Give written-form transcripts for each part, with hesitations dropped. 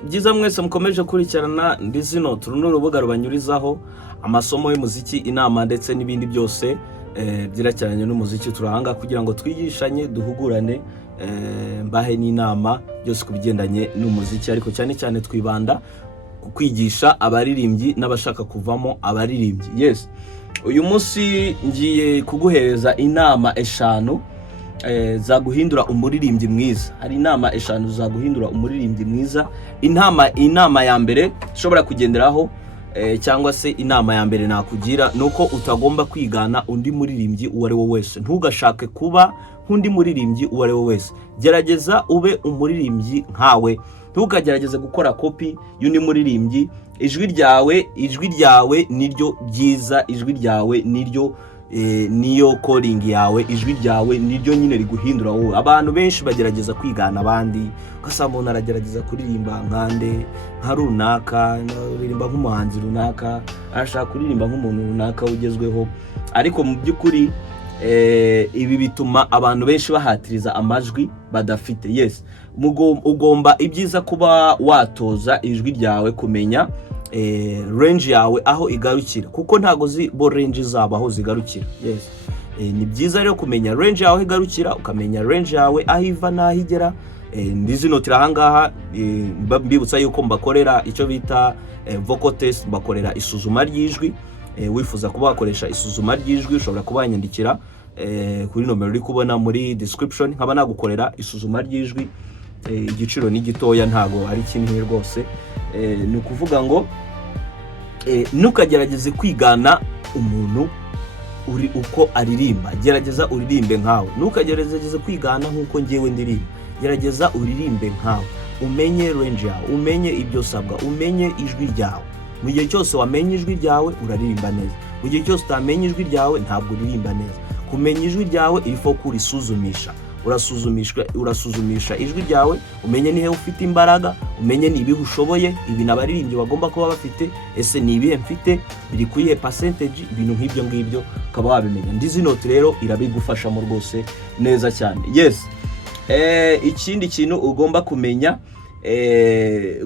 byiza mwese mukomeje kurikirana ndi zino turu urubuga rubanyurizaho amasomo y'umuziki, inama ndetse n'ibindi byose byerekeranye n'umuziki. Turahanga kugira ngo twigishanye, duhugurane, mbahe n'inama byose kubigendanye n'umuziki, ariko cyane cyane twibanda ku kwigisha abaririmbyi n'abashaka kuvamo abaririmbyi. Yes, uyu munsi ngiye kuguhereza inama eshanu zaguhindura umuririmbyi mwiza. Hari inama eshanu zaguhindura umuririmbyi mwiza. Inama ya mbere ushobora kugenderaho cyangwa se inama ya mbere nakugira nuko utagomba kwigana undi muririmbyi uwo ari wo wese. Ntugashake kuba nk'undi muririmbyi uwo ari wo wese. Gerageza ube umuririmbyi nkawe. Ntukagerageze gukora copy y'undi muririmbyi. Ijwi ryawe niryo byiza, ijwi ryawe niryo niyo calling yawe, ijwi ryawe niryo nyine riguhindura wowe. Abantu benshi bagerageza kwigana abandi, ukasanga umuntu aragerageza kuririmba nkande nka runaka, aririmba nk'umuhanzi runaka, arashaka kuririmba nk'umuntu runaka ugezweho, ariko mu by'ukuri ibi bituma abantu benshi bahatiriza amajwi badafite. Yes, ugomba ibyiza kuba watoza ijwi ryawe kumenya range yawe aho igarukira, kuko ntago bo range zabo aho zigarukira. Yes, ni byiza rero kumenya range yawe igarukira, ukamenya range yawe aho iva n'aho igera. Ndizinotira ahangaha mbibutsa yuko mbakorera icyo bita vocal test, mbakorera isuzuma ry'ijwi. Wifuza kuba wakoresha isuzuma ry'ijwi ushobora kubanyandikira kuri nomero uri kubona muri description, nkaba nagukorera isuzuma ry'ijwi. Igiciro ni gitoya, ntago ari kinini rwose. Ni ukuvuga ngo ntukagerageze kwigana umuntu uri uko aririmba, gerageza uririmbe nkawe. Ntukagerageze kwigana nkuko ngewe ndirimba, gerageza uririmbe nkawe. Umenye range yawe, umenye ibyo sabwa, umenye ijwi ryawe. Mu gihe cyose wamenye ijwi ryawe uraririmba neza. Mu gihe cyose utamenye ijwi ryawe ntabwo uririmba neza. Kumenya ijwi ryawe irifo kurisuzumisha. Urasuzumisha ijwi ryawe, umenye nihe ufite imbaraga, umenye nibihe ushoboye. Ibi nabaririmbyi bagomba kuba bafite. Ese nibihe mfite, biri kuyihe percentage, ibintu nk'ibyo ngibyo ukaba wabimenya. Ndizinote rero irabigufashamo rwose neza cyane. Yes, ikindi kintu ugomba kumenya,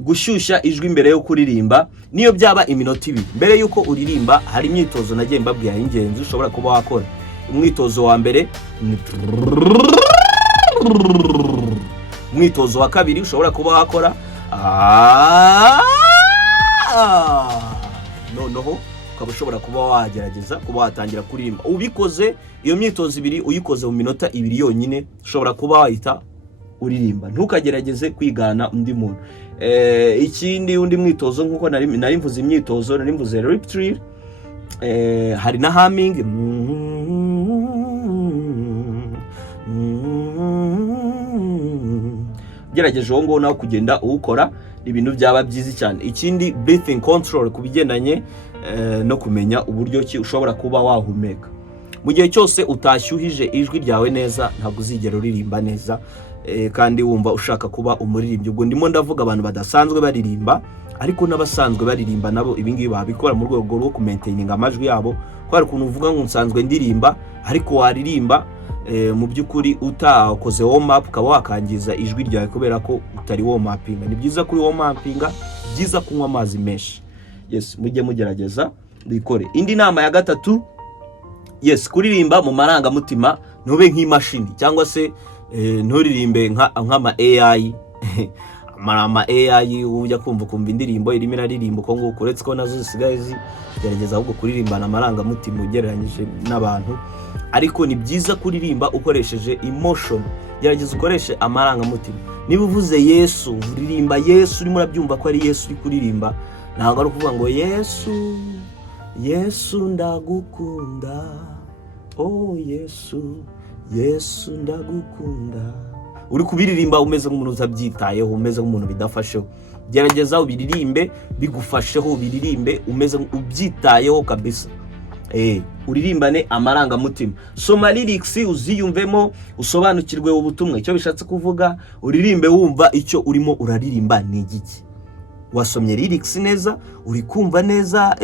gushyushya ijwi mbere yo kuririmba, niyo byaba iminota 2 mbere yuko uririmba. Hari imyitozo nagiye mbabwira y'ingenzi ushobora kuba wakora. Umwitozo wa mbere, umwitozo wa kabiri ushobora kuba wakora noneho ukaba ushobora kuba wagerageza kuba watangira kuririmba. Ubikoze iyo myitozo 2 uyikoze mu minota 2 yonyine, ushobora kuba wahita uririmba. Ntukagerageze kwigana undi muntu. Ikindi undi mwitozo nkuko nari mvuze imyitozo, nari mvuze lip trill, hari na humming. Gerageje uwo ngo nawe kugenda uwukora, ibintu byaba byiza cyane. Ikindi breathing control, kubigendanye no kumenya uburyo ki ushobora kuba wahumeka. Mu gihe cyose utashyuhije ijwi ryawe neza ntabwo uzigera uririmba neza, kandi wumva ushaka kuba umuririmbyi. Ubwo ndimo ndavuga abantu badasanzwe baririmba, ariko n'abasanzwe baririmba nabo ibingibi babikora mu rwego rwo kumaintaininga amajwi yabo. Ko hari ukuntu uvuga ngo nsanzwe ndirimba ariko waririmba mu by'ukuri utakoze warm up, ukaba wakangiza ijwi ryawe kubera ko utari warm upinga. Ni byiza kuri warm upinga, byiza kunywa amazi menshi. Yes, mujye mugerageza bikore. Indi nama ya gatatu, yes, kuririmba mu marangamutima. Ntube nk'imashini cyangwa se nturirimbe nk'ama AI. Ama AI ujya kumva indirimbo irimo iraririmba uko nguko, uretse ko nazo zisigaye zigerageza ahubwo kuririmbana amarangamutima ugereranyije n'abantu. Ariko ni byiza kuririmba ukoresheje emotion, gerageza ukoreshe amarangamutima. Niba uvuze Yesu, uririmba Yesu, urimo urabyumva ko ari Yesu uri kuririmba. Ntabwo ari ukuvuga ngo Yesu, Yesu ndagukunda, oh Yesu, Yesu ndagukunda. Uri kubiririmba umeze nk'umuntu uzabyitayeho, umeze nk'umuntu bidafasheho. Gerageza ubiririmbe bigufasheho, ubiririmbe umeze ubyitayeho kabisa. Uririmbane amarangamutima. Soma lyrics uziyumvemo, usobanukirwe ubutumwa icyo bishatse kuvuga. Uririmbe wumva icyo urimo uraririmba ni igiki. Wasomye lyrics neza, uri kumva neza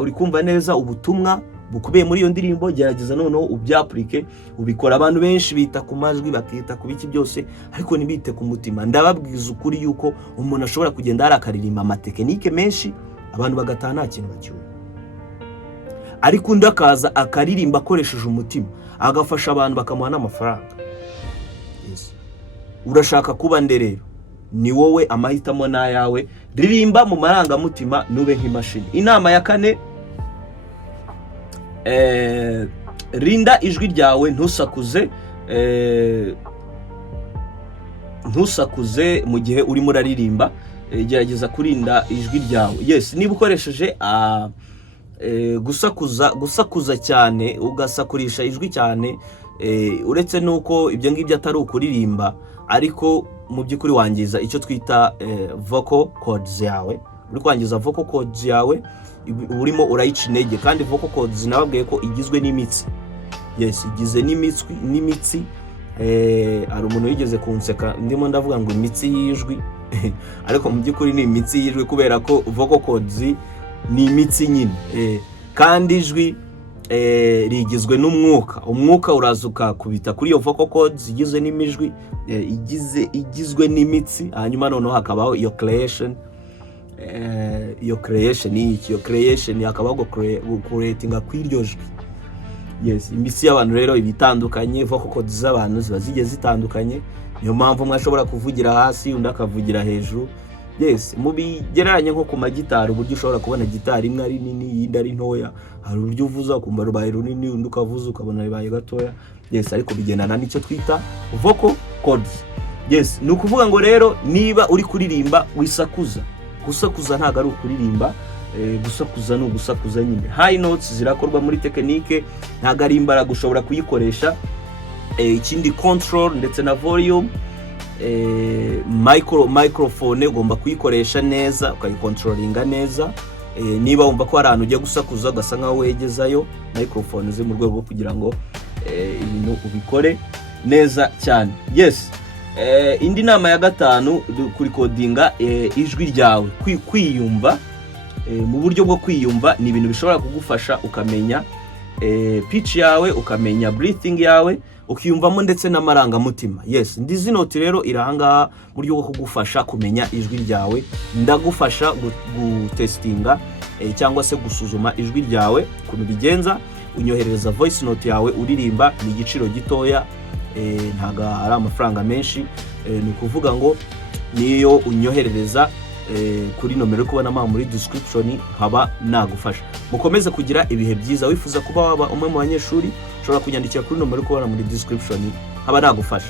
uri kumva neza ubutumwa bukubiye muri iyo ndirimbo, gerageza noneho ubyapurike ubikora. Abantu benshi bita ku majwi, bakita ku biki byose, ariko ntibite ku mutima. Ndababwiza ukuri yuko umuntu ashobora kugenda harakaririmba amatekinike menshi abantu bagataha nta kintu bacyuye, ariko undi akaza akaririmba akoresheje umutima, agafasha abantu bakamuha n'amafaranga. Urashaka kuba nde rero? Ni wowe, amahitamo n'ayawe. Ririmba mu marangamutima, nube nk'imashini. Inama ya 4, rinda ijwi ryawe, ntusakuze mu gihe urimo uraririmba. Gerageza kurinda ijwi ryawe. Yes, niba ukoresheje gusakuza cyane, ugasakurisha ijwi cyane, uretse nuko ibyo ngibyo atari ukuririmba, ariko mu by'ukuri wangiza icyo twita vocal cords yawe. Uri kwangiza vocal cords yawe, urimo urayica intege. Kandi vocal cords nababwiye ko igizwe n'imitsi. Yes, igize n'imitsi. Ari umuntu yigeze kunseka ndimo ndavuga ngo imitsi y'ijwi ariko mu by'ukuri ni imitsi y'ijwi, kubera ko vocal cords ni imitsi nyine. Kandi ijwi rigizwe n'umwuka. Umwuka urazuka kubita kuri iyo vocal cords igizwe n'imijwi, igizwe n'imitsi. Hanyuma noneho hakabaho iyo creation. Iyo creation hakabaho creatinga kw'iryo jwi. Yes, imitsi y'abantu rero ibitandukanye, vocal cords z'abantu ziba zigiye zitandukanye. Niyo mpamvu mwashobora kuvugira hasi, undi akavugira hejuru. Yes, mubigereranye nko ku magitari, uburyo ushobora kubona gitari imwe ari nini, iyindi ari ntoya. Hari uburyo uvuza ukumva rubaye runini, undi ukavuza ukabona rubaye gatoya. Yes, ariko bigendana n'icyo twita vocal cords. Yes, ni ukuvuga ngo rero niba uri kuririmba wisakuza. Gusakuza ntago ari ukuririmba, gusakuza ni ugusakuza nyine. High notes zirakorwa muri tekinike, ntago ari imbaraga ushobora kuyikoresha. Ikindi control ndetse na volume, microphone ugomba kuyikoresha neza, ukayicontrollinga neza. Niba wumva ko hari ahantu ugiye gusakuza ugasa nkaho wegezayo microphone ze mu rwego rwo kugira ngo ibintu ubikore neza cyane. Yes, indi nama ya 5, kurikodinga ijwi ryawe. Kwiyumva, mu buryo bwo kwiyumva ni ibintu bishobora kugufasha ukamenya pitch yawe, ukamenya breathing yawe, ukiyumvamo ndetse n'amarangamutima. Yes, Ndizi Note rero irahanga buryo bwo kugufasha kumenya ijwi ryawe. Ndagufasha gutestinga cyangwa se gusuzuma ijwi ryawe. Ukuntu bigenza, unyohereza voice note yawe uririmba, ni igiciro gitoya, ntaga ari amafaranga menshi. Ni ukuvuga ngo niyo unyoherereza kuri nomero yo kubona muri description, haba nagufasha. Mukomeze kugira ibihe byiza. Wifuza kuba waba umwe mu banyeshuri, ushobora kunyandikira kuri nomero yo kubona muri description, haba nagufasha.